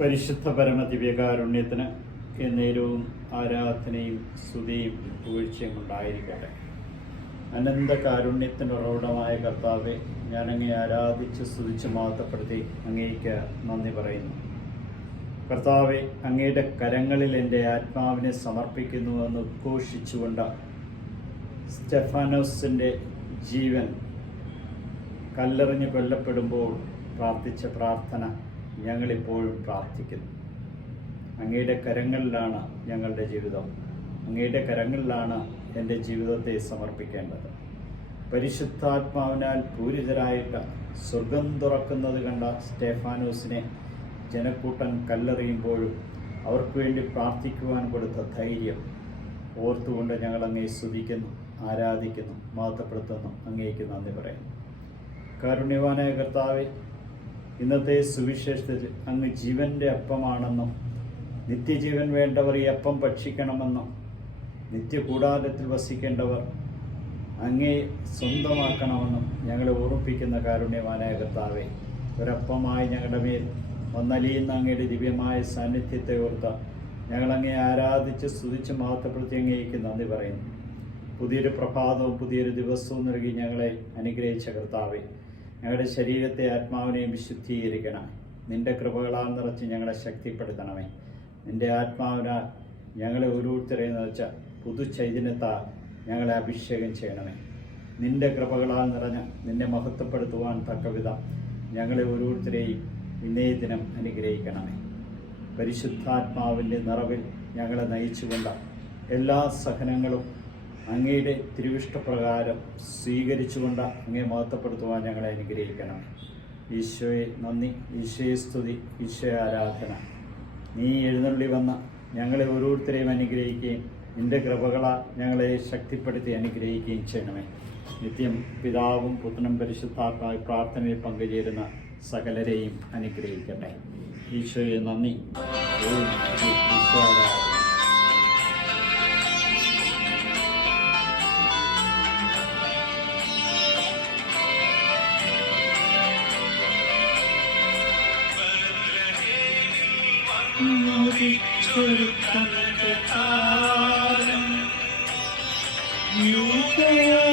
പരിശുദ്ധ പരമദിവ്യകാരുണ്യത്തിന് എന്നേരവും ആരാധനയും സ്തുതിയും പുകഴ്ചയും ഉണ്ടായിരിക്കട്ടെ. അനന്ത കാരുണ്യത്തിൻ്റെ ഉറവിടമായ കർത്താവെ, ഞാൻ അങ്ങയെ ആരാധിച്ച് സ്തുതിച്ച് മഹത്വപ്പെടുത്തി അങ്ങേക്ക് നന്ദി പറയുന്നു. കർത്താവെ, അങ്ങയുടെ കരങ്ങളിൽ എൻ്റെ ആത്മാവിനെ സമർപ്പിക്കുന്നുവെന്ന് ഉദ്ഘോഷിച്ചുകൊണ്ട് സ്റ്റെഫാനോസിൻ്റെ ജീവൻ കല്ലെറിഞ്ഞ് കൊല്ലപ്പെടുമ്പോൾ പ്രാർത്ഥിച്ച പ്രാർത്ഥന ഞങ്ങളിപ്പോഴും പ്രാർത്ഥിക്കുന്നു. അങ്ങയുടെ കരങ്ങളിലാണ് ഞങ്ങളുടെ ജീവിതം. അങ്ങയുടെ കരങ്ങളിലാണ് എൻ്റെ ജീവിതത്തെ സമർപ്പിക്കേണ്ടത്. പരിശുദ്ധാത്മാവിനാൽ പൂരിതരായിട്ട് സ്വർഗം തുറക്കുന്നത് കണ്ട സ്റ്റെഫാനോസിനെ ജനക്കൂട്ടം കല്ലെറിയുമ്പോഴും അവർക്ക് വേണ്ടി പ്രാർത്ഥിക്കുവാൻ കൊടുത്ത ധൈര്യം ഓർത്തുകൊണ്ട് ഞങ്ങൾ അങ്ങയെ സ്തുതിക്കുന്നു, ആരാധിക്കുന്നു, മഹത്വപ്പെടുത്തുന്നു. അങ്ങേക്ക് നന്ദി പറയുന്നു. കാരുണ്യവാനായ കർത്താവെ, ഇന്നത്തെ സുവിശേഷത്തിൽ അങ്ങ് ജീവൻ്റെ അപ്പമാണെന്നും നിത്യജീവൻ വേണ്ടവർ ഈ അപ്പം ഭക്ഷിക്കണമെന്നും നിത്യകൂടാരത്തിൽ വസിക്കേണ്ടവർ അങ്ങേ സ്വന്തമാക്കണമെന്നും ഞങ്ങളെ ഓർമ്മിപ്പിക്കുന്ന കാരുണ്യവാനായ കർത്താവെ, ഒരപ്പമായി ഞങ്ങളുടെ മേൽ വന്നലിയുന്ന അങ്ങയുടെ ദിവ്യമായ സാന്നിധ്യത്തെ ഓർത്ത് ഞങ്ങളങ്ങേ ആരാധിച്ച് സ്തുതിച്ച് മഹത്വപ്പെടുത്തി അങ്ങേക്ക് നന്ദി പറയുന്നു. പുതിയൊരു പ്രഭാതവും പുതിയൊരു ദിവസവും നൽകി ഞങ്ങളെ അനുഗ്രഹിച്ച കർത്താവെ, ഞങ്ങളുടെ ശരീരത്തെ ആത്മാവിനെയും വിശുദ്ധീകരിക്കണം. നിൻ്റെ കൃപകളാൽ നിറച്ച് ഞങ്ങളെ ശക്തിപ്പെടുത്തണമേ. നിൻ്റെ ആത്മാവിനാൽ ഞങ്ങളെ ഓരോരുത്തരെയും നിറച്ച പുതുചൈതന്യത്താൽ ഞങ്ങളെ അഭിഷേകം ചെയ്യണമേ. നിൻ്റെ കൃപകളാൽ നിറഞ്ഞ് നിന്നെ മഹത്വപ്പെടുത്തുവാൻ തക്കവിധം ഞങ്ങളെ ഓരോരുത്തരെയും ഇന്നേ ദിനം അനുഗ്രഹിക്കണമേ. പരിശുദ്ധാത്മാവിൻ്റെ നിറവിൽ ഞങ്ങളെ നയിച്ചുകൊണ്ട് എല്ലാ സഹനങ്ങളും അങ്ങയുടെ തിരുവിഷ്ടപ്രകാരം സ്വീകരിച്ചുകൊണ്ട് അങ്ങയെ മഹത്വപ്പെടുത്തുവാൻ ഞങ്ങളെ അനുഗ്രഹിക്കണം. ഈശോയെ നന്ദി, ഈശോയെ സ്തുതി, ഈശോയെ ആരാധന. നീ എഴുന്നള്ളി വന്ന ഞങ്ങളെ ഓരോരുത്തരെയും അനുഗ്രഹിക്കുകയും നിൻ്റെ കൃപകളാൽ ഞങ്ങളെ ശക്തിപ്പെടുത്തി അനുഗ്രഹിക്കുകയും ചെയ്യണമേ. നിത്യം പിതാവും പുത്രനും പരിശുദ്ധാത്മാവ് പ്രാർത്ഥനയിൽ പങ്കുചേരുന്ന സകലരെയും അനുഗ്രഹിക്കട്ടെ. ഈശോയെ നന്ദി, ഈശോ ആരാധന. യുഗ